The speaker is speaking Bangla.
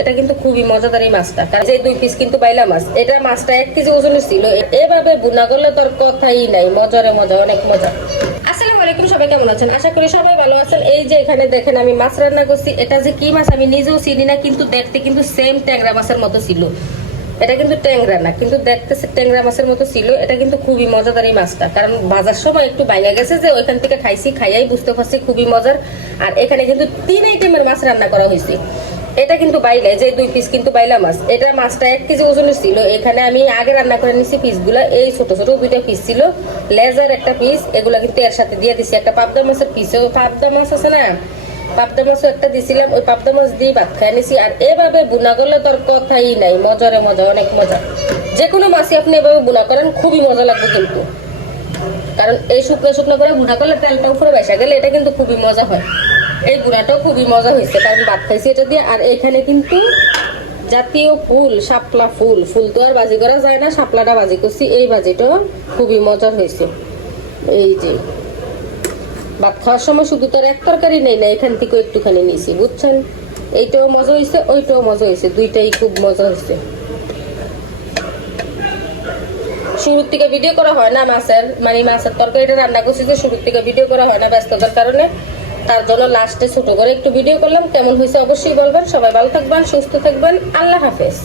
এটা কিন্তু খুবই মজাদার এই মাছটা। কারণ যে দুই পিস কিন্তু বাইলা মাছ, এটা মাছটা এক কেজি ওজনের ছিল। এভাবে বুনা করলে তোর কথাই নাই। মজারে মজা, অনেক মজা। সবাই কেমন আছেন? আশা করি সবাই ভালো আছেন। এই যে এখানে দেখেন, আমি মাছ রান্না করছি। এটা যে কি মাছ আমি নিজেও চিনি না, কিন্তু দেখতে কিন্তু সেম ট্যাংরা মাছের মতো ছিল। এটা কিন্তু কিন্তু দেখতে ট্যাংরা মাছের মতো ছিল। এটা কিন্তু খুবই মজাদার এই মাছটা। কারণ বাজার সময় একটু বাইরে গেছে যে ওইখান থেকে খাইছি, খাইয়াই বুঝতে পারছি খুবই মজার। আর এখানে কিন্তু তিন আইটেমের মাছ রান্না করা হয়েছে। এটা কিন্তু বাইলে, যে দুই পিস কিন্তু বাইলা মাছ। এটা মাছটা এক কেজি ওজনের ছিল। এখানে আমি আগে রান্না করে নিছি পিসগুলো এই ছোট ছোট দুইটা পিস ছিল। লেজার একটা পিস এগুলা কিন্তু এর সাথে দিয়ে দিছি। একটা পাবদা মাছের পিস পাবদা মাছ আছে না? পাবদা মাছও একটা দিছিলাম, ওই পাবদা মাছ দিয়ে ভাত খাই নিছি। আর এভাবে বুনা করলে তোর কথাই নাই। মজারে মজা, অনেক মজা। যে কোনো মাছই আপনি এভাবে বুনা করেন, খুবই মজা লাগবে কিন্তু। কারণ এই শুকনো শুকনো করে বুনা করলে তেলটা উপরে বেসা গেলে এটা কিন্তু খুবই মজা হয়। এই বুড়াটাও খুবই মজা হয়েছে, কারণ ভাত খাইছি এটা দিয়ে। আর এখানে কিন্তু জাতীয় ফুল, শাপলা ফুল ফুল তো আর বাজি করা যায় না, শাপলাটা বাজি করছি, এই বাজিটাও খুবই মজার হয়েছে। এই যে, ভাত খাওয়ার সময় শুধু তোর এক তরকারি নেই না, এখান থেকে একটুখানি নিয়েছি, বুঝছেন? এইটাও মজা হয়েছে, ওইটাও মজা হয়েছে, দুইটাই খুব মজা হয়েছে। শুরুর থেকে ভিডিও করা হয় না মাছের মানে মাছের তরকারিটা রান্না করছি যে শুরুর থেকে ভিডিও করা হয় না ব্যস্ততার কারণে। তার জন্য লাস্টে ছোট করে একটু ভিডিও করলাম। কেমন হয়েছে অবশ্যই বলবেন। সবাই ভালো থাকবেন, সুস্থ থাকবেন। আল্লাহ হাফেজ।